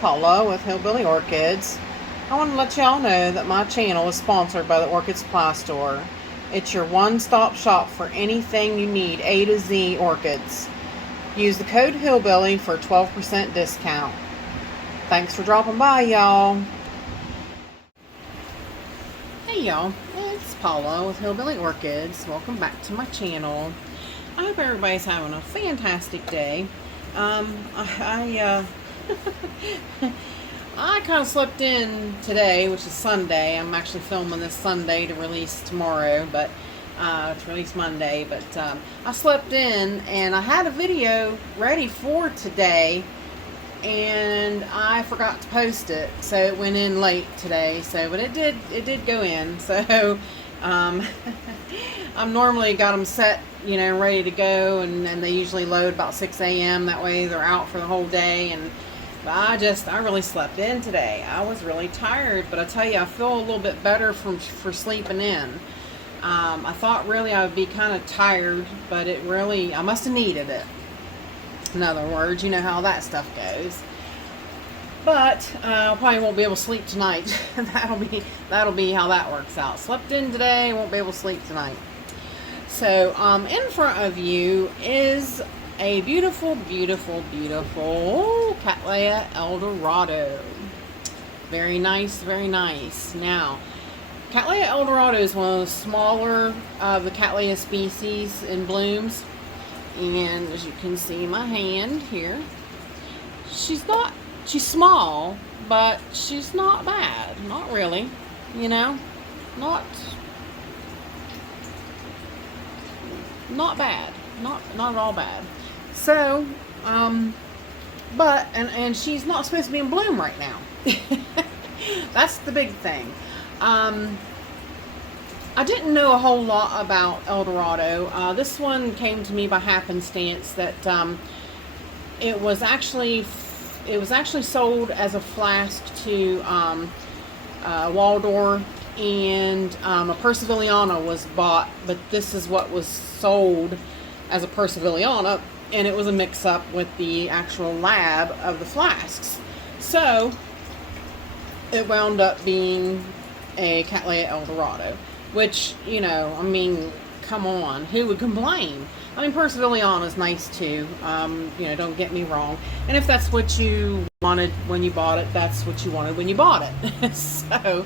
Paula with Hillbilly Orchids. I want to let y'all know that my channel is sponsored by the Orchid Supply Store. It's your one-stop shop for anything you need A to Z orchids. Use the code Hillbilly for a 12% discount. Thanks for dropping by, y'all. Hey y'all, it's Paula with Hillbilly Orchids. Welcome back to my channel. I hope everybody's having a fantastic day. I kind of slept in today, which is Sunday. I'm actually filming this Sunday to release tomorrow, but to release Monday. But I slept in, and I had a video ready for today, and I forgot to post it, so it went in late today. So, but it did go in. So, I'm normally got them set, ready to go, and they usually load about 6 a.m. That way they're out for the whole day. And I really slept in today. I was really tired, but I tell you, I feel a little bit better for sleeping in. I thought really I would be kind of tired, but I must have needed it. In other words, you know how that stuff goes. But I probably won't be able to sleep tonight. that'll be how that works out. Slept in today, won't be able to sleep tonight. So in front of you is a beautiful, beautiful, beautiful Cattleya eldorado. Very nice, very nice. Now, Cattleya eldorado is one of the smaller of the Cattleya species in blooms. And as you can see my hand here, she's small, but she's not bad. Not really, not bad. Not at all bad. So, and she's not supposed to be in bloom right now. That's the big thing. I didn't know a whole lot about eldorado. This one came to me by happenstance that it was actually sold as a flask to Waldorf, and a Perseviliana was bought, but this is what was sold as a Perseviliana, and it was a mix-up with the actual lab of the flasks. So it wound up being a Cattleya eldorado, which, come on, who would complain? Perseviliana is nice too, don't get me wrong. And if that's what you wanted when you bought it, that's what you wanted when you bought it. So,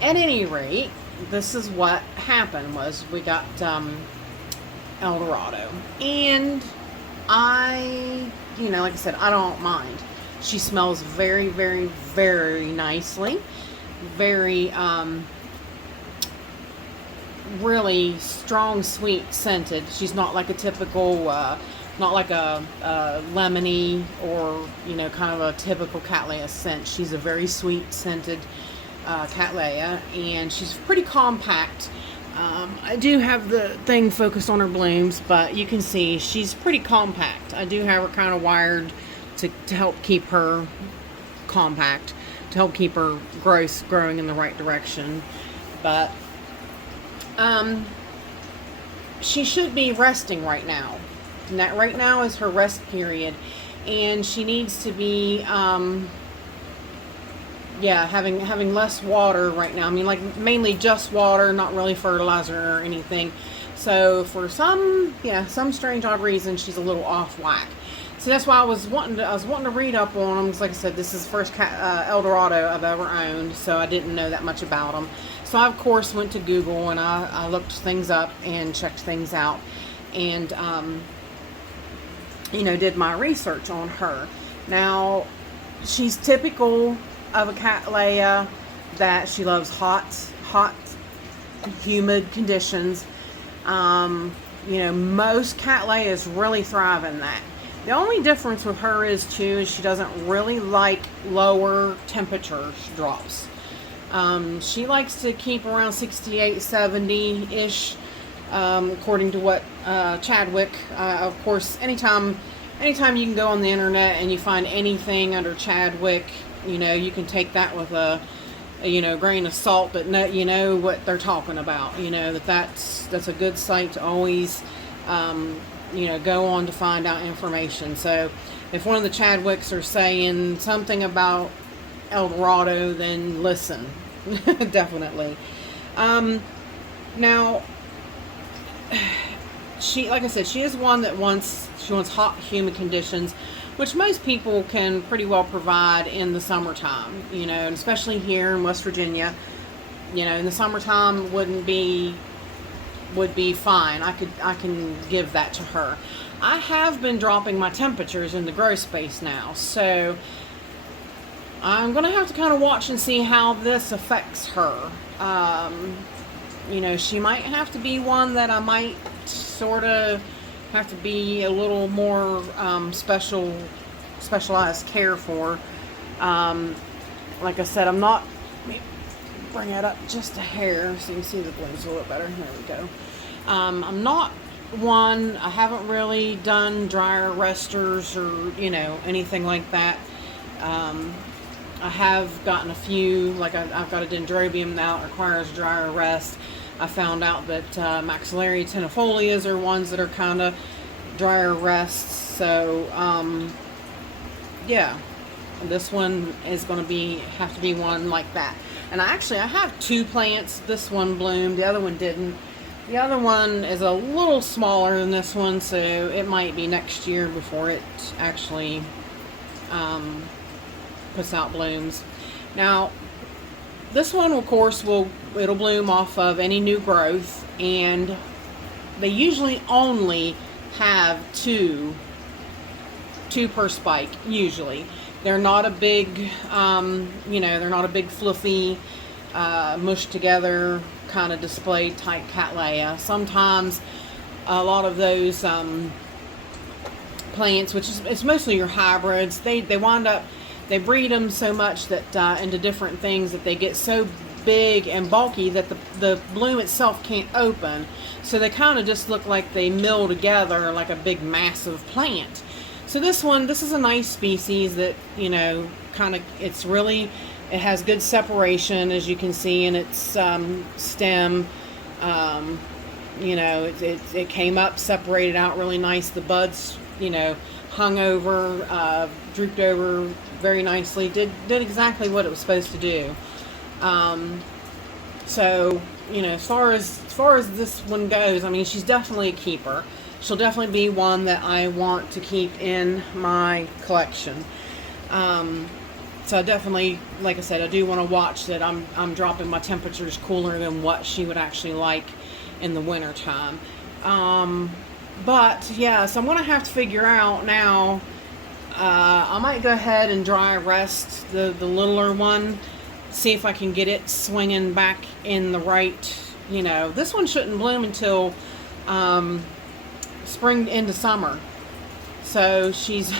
at any rate, this is what happened was we got eldorado. And like I said, I don't mind. She smells very, very, very nicely. Very, really strong, sweet scented. She's not like a typical, not like a lemony or, kind of a typical Cattleya scent. She's a very sweet scented Cattleya, and she's pretty compact. I do have the thing focused on her blooms, but you can see she's pretty compact. I do have her kind of wired to help keep her compact, to help keep her growth growing in the right direction. But she should be resting right now. And that right now is her rest period, and she needs to be having less water right now. Mainly just water, not really fertilizer or anything. So for some strange odd reason, she's a little off whack. So that's why I was wanting to read up on them. Like I said, this is the first eldorado I've ever owned, so I didn't know that much about them. So I, of course, went to Google, and I looked things up and checked things out, and did my research on her. Now, she's typical of a Cattleya that she loves hot, humid conditions. Most Cattleyas really thrive in that. The only difference with her is she doesn't really like lower temperature drops. She likes to keep around 68, 70-ish, according to what Chadwick. Of course, anytime you can go on the internet and you find anything under Chadwick, you can take that with a grain of salt, but you know what they're talking about. That's a good site to always go on to find out information. So if one of the Chadwicks are saying something about Eldorado, then listen. Definitely. Now, she, like I said, she is one that wants hot, humid conditions, which most people can pretty well provide in the summertime, you know, and especially here in West Virginia. You know, in the summertime would be fine. I can give that to her. I have been dropping my temperatures in the grow space now, so I'm gonna have to kind of watch and see how this affects her. You know, she might have to be one that I might sort of have to be a little more specialized care for. Like I said, I'm not. Let me bring it up just a hair so you can see the blooms a little better. There we go. I'm not one. I haven't really done dryer arresters or, you know, anything like that. I have gotten a few, like I've got a dendrobium now that requires dryer arrest. I found out that maxillary tenifolias are ones that are kind of dryer arrests. So yeah, this one is going to have to be one like that. And I have two plants. This one bloomed, the other one didn't. The other one is a little smaller than this one, so it might be next year before it actually puts out blooms. Now, this one, of course, it'll bloom off of any new growth, and they usually only have two per spike. Usually, they're not a big, you know, they're not a big fluffy, mushed together kind of display type Cattleya. Sometimes a lot of those plants, which is it's mostly your hybrids, they wind up, they breed them so much that into different things that they get so big and bulky that the bloom itself can't open. So they kind of just look like they mill together like a big massive plant. So this is a nice species that, you know, kind of, it has good separation, as you can see in its stem. You know, it came up, separated out really nice. The buds, you know, hung over, drooped over very nicely. Did exactly what it was supposed to do. So, you know, as far as this one goes, I mean, she's definitely a keeper. She'll definitely be one that I want to keep in my collection. So I definitely, like I said, I do want to watch that I'm dropping my temperatures cooler than what she would actually like in the winter time. But yeah, so I'm going to have to figure out now. I might go ahead and dry arrest the littler one, see if I can get it swinging back in the right, you know. This one shouldn't bloom until spring into summer. So she's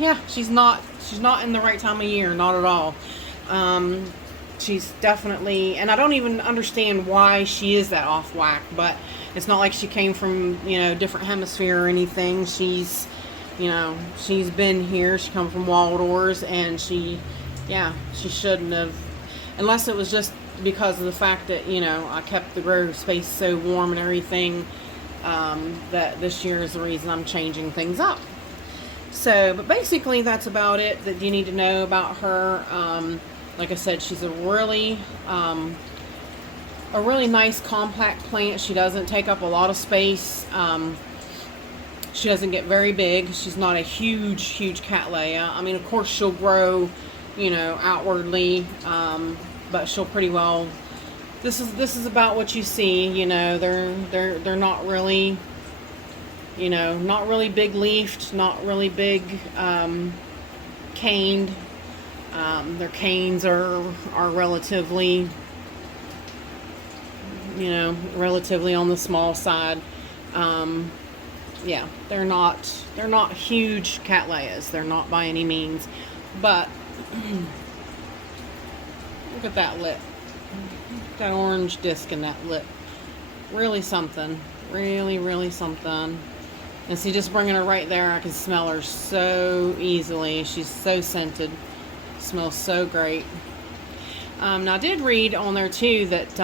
yeah, she's not in the right time of year, not at all. She's definitely, and I don't even understand why she is that off whack, but it's not like she came from, you know, different hemisphere or anything. She's, you know, she's been here. She come from Waldor's, and she shouldn't have, unless it was just because of the fact that, you know, I kept the grow space so warm and everything, that this year is the reason I'm changing things up. So, but basically that's about it that you need to know about her. Like I said, she's a really nice compact plant. She doesn't take up a lot of space. She doesn't get very big. She's not a huge Cattleya. I mean, of course she'll grow, you know, outwardly, but she'll pretty well. This is about what you see. You know, they're not really, you know, not really big leafed, not really big caned. Their canes are relatively, you know, relatively on the small side. Yeah, they're not huge Cattleyas. They're not by any means, but look at that lip. That orange disc in that lip. Really something. Really something. And see, just bringing her right there, I can smell her so easily. She's so scented. Smells so great. Now I did read on there too that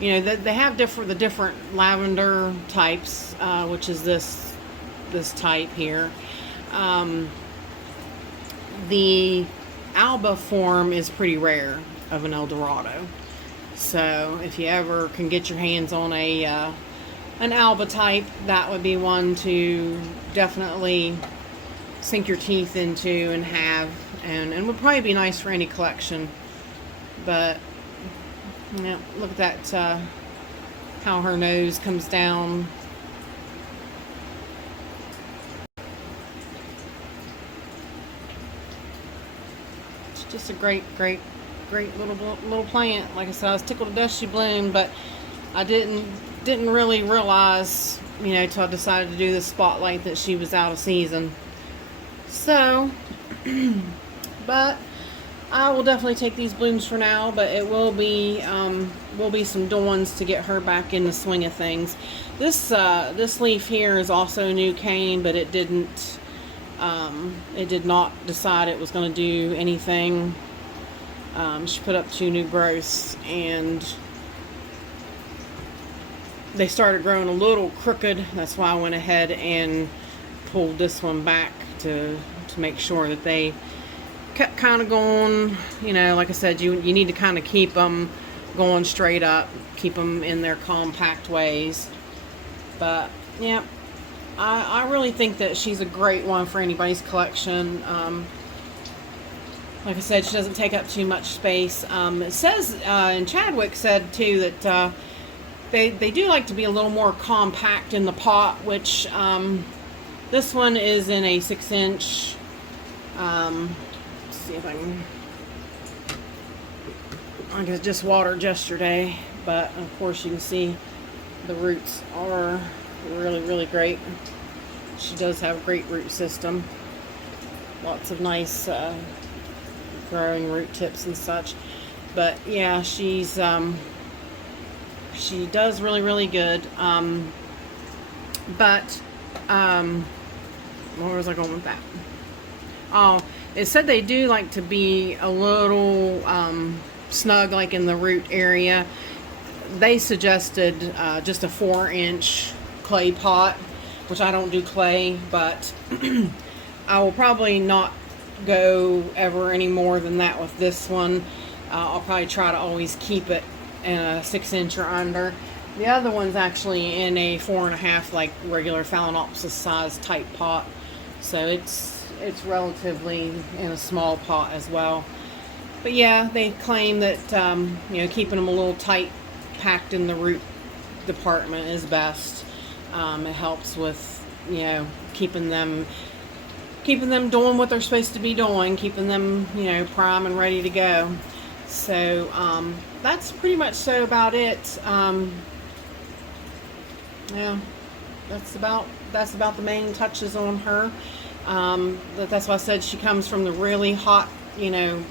you know, that they have the different lavender types, which is this type here. The Alba form is pretty rare of an Eldorado. So if you ever can get your hands on an Alba type, that would be one to definitely sink your teeth into and have, and would probably be nice for any collection. But yeah, look at that, how her nose comes down. It's just a great little plant. Like I said, I was tickled to death she bloomed, but I didn't really realize, you know, till I decided to do this spotlight, that she was out of season. So, but I will definitely take these blooms for now, but it will be some dawns to get her back in the swing of things. This leaf here is also new cane, but it did not decide it was going to do anything. She put up 2 new growths, and they started growing a little crooked. That's why I went ahead and pulled this one back to make sure that they kept kind of going. You know, like I said, you need to kind of keep them going straight up, keep them in their compact ways. But yeah, I really think that she's a great one for anybody's collection. Like I said, she doesn't take up too much space. It says, and Chadwick said too, that they do like to be a little more compact in the pot, which this one is in a 6-inch. Let's see if I just watered yesterday, but of course you can see the roots are really great. She does have a great root system. Lots of nice growing root tips and such. But yeah, she does really good. But where was I going with that? Oh, it said they do like to be a little snug, like in the root area. They suggested just a 4-inch clay pot, which I don't do clay, but I will probably not go ever any more than that with this one. I'll probably try to always keep it in a 6-inch or under. The other one's actually in a 4.5, like regular Phalaenopsis size type pot, so it's relatively in a small pot as well. But yeah, they claim that you know, keeping them a little tight packed in the root department is best. It helps with, you know, keeping them doing what they're supposed to be doing, keeping them, you know, prime and ready to go. So that's pretty much so about it. Yeah, that's about the main touches on her. That's why I said she comes from the really hot, you know,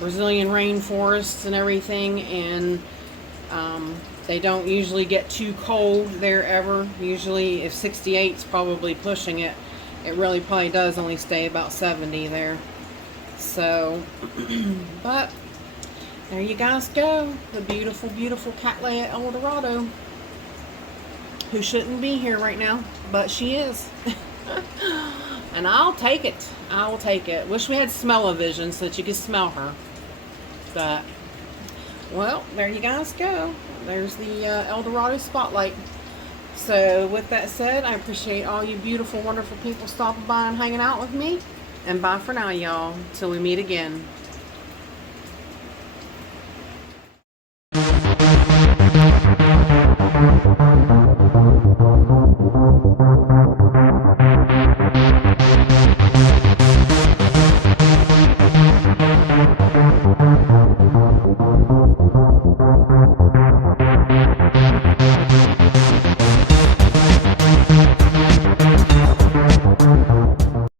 Brazilian rainforests and everything, and they don't usually get too cold there ever. Usually, if 68's probably pushing it, it really probably does only stay about 70 there. So, but there you guys go. The beautiful Cattleya eldorado, who shouldn't be here right now, but she is. And I'll take it. I will take it. Wish we had smell-o-vision so that you could smell her. But, well, there you guys go. There's the Eldorado spotlight. So, with that said, I appreciate all you beautiful, wonderful people stopping by and hanging out with me. And bye for now, y'all. Till we meet again.